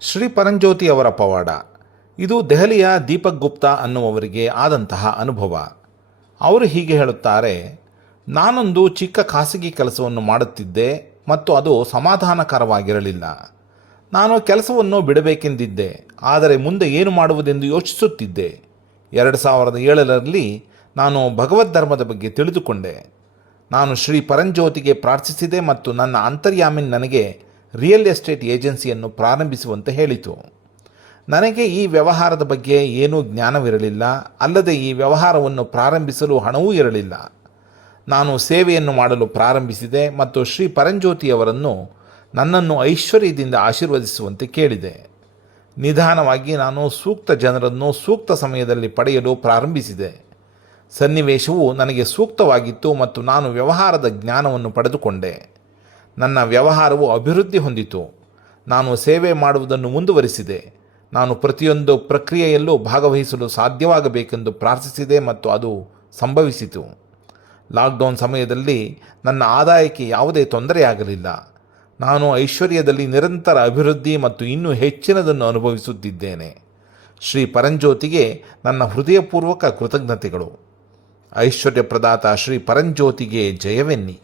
ಶ್ರೀ ಪರಂಜ್ಯೋತಿ ಅವರ ಪವಾಡ. ಇದು ದೆಹಲಿಯ ದೀಪಕ್ ಗುಪ್ತಾ ಅನ್ನುವವರಿಗೆ ಆದಂತಹ ಅನುಭವ. ಅವರು ಹೀಗೆ ಹೇಳುತ್ತಾರೆ, ನಾನೊಂದು ಚಿಕ್ಕ ಖಾಸಗಿ ಕೆಲಸವನ್ನು ಮಾಡುತ್ತಿದ್ದೆ ಮತ್ತು ಅದು ಸಮಾಧಾನಕರವಾಗಿರಲಿಲ್ಲ. ನಾನು ಕೆಲಸವನ್ನು ಬಿಡಬೇಕೆಂದಿದ್ದೆ, ಆದರೆ ಮುಂದೆ ಏನು ಮಾಡುವುದೆಂದು ಯೋಚಿಸುತ್ತಿದ್ದೆ. ಎರಡು ಸಾವಿರದ ಏಳರಲ್ಲಿ ನಾನು ಭಗವದ್ ಧರ್ಮದ ಬಗ್ಗೆ ತಿಳಿದುಕೊಂಡೆ. ನಾನು ಶ್ರೀ ಪರಂಜ್ಯೋತಿಗೆ ಪ್ರಾರ್ಥಿಸಿದೆ ಮತ್ತು ನನ್ನ ಅಂತರ್ಯಾಮಿನ್ ನನಗೆ ರಿಯಲ್ ಎಸ್ಟೇಟ್ ಏಜೆನ್ಸಿಯನ್ನು ಪ್ರಾರಂಭಿಸುವಂತೆ ಹೇಳಿತು. ನನಗೆ ಈ ವ್ಯವಹಾರದ ಬಗ್ಗೆ ಏನೂ ಜ್ಞಾನವಿರಲಿಲ್ಲ, ಅಲ್ಲದೆ ಈ ವ್ಯವಹಾರವನ್ನು ಪ್ರಾರಂಭಿಸಲು ಹಣವೂ ಇರಲಿಲ್ಲ. ನಾನು ಸೇವೆಯನ್ನು ಮಾಡಲು ಪ್ರಾರಂಭಿಸಿದೆ ಮತ್ತು ಶ್ರೀ ಪರಂಜ್ಯೋತಿಯವರನ್ನು ನನ್ನನ್ನು ಐಶ್ವರ್ಯದಿಂದ ಆಶೀರ್ವದಿಸುವಂತೆ ಕೇಳಿದೆ. ನಿಧಾನವಾಗಿ ನಾನು ಸೂಕ್ತ ಜನರನ್ನು ಸೂಕ್ತ ಸಮಯದಲ್ಲಿ ಪಡೆಯಲು ಪ್ರಾರಂಭಿಸಿದೆ. ಸನ್ನಿವೇಶವು ನನಗೆ ಸೂಕ್ತವಾಗಿತ್ತು ಮತ್ತು ನಾನು ವ್ಯವಹಾರದ ಜ್ಞಾನವನ್ನು ಪಡೆದುಕೊಂಡೆ. ನನ್ನ ವ್ಯವಹಾರವು ಅಭಿವೃದ್ಧಿ ಹೊಂದಿತು. ನಾನು ಸೇವೆ ಮಾಡುವುದನ್ನು ಮುಂದುವರಿಸಿದೆ. ನಾನು ಪ್ರತಿಯೊಂದು ಪ್ರಕ್ರಿಯೆಯಲ್ಲೂ ಭಾಗವಹಿಸಲು ಸಾಧ್ಯವಾಗಬೇಕೆಂದು ಪ್ರಾರ್ಥಿಸಿದೆ ಮತ್ತು ಅದು ಸಂಭವಿಸಿತು. ಲಾಕ್ಡೌನ್ ಸಮಯದಲ್ಲಿ ನನ್ನ ಆದಾಯಕ್ಕೆ ಯಾವುದೇ ತೊಂದರೆಯಾಗಲಿಲ್ಲ. ನಾನು ಐಶ್ವರ್ಯದಲ್ಲಿ ನಿರಂತರ ಅಭಿವೃದ್ಧಿ ಮತ್ತು ಇನ್ನೂ ಹೆಚ್ಚಿನದನ್ನು ಅನುಭವಿಸುತ್ತಿದ್ದೇನೆ. ಶ್ರೀ ಪರಂಜ್ಯೋತಿಗೆ ನನ್ನ ಹೃದಯಪೂರ್ವಕ ಕೃತಜ್ಞತೆಗಳು. ಐಶ್ವರ್ಯ ಪ್ರದಾತ ಶ್ರೀ ಪರಂಜ್ಯೋತಿಗೆ ಜಯವೆನ್ನಿ.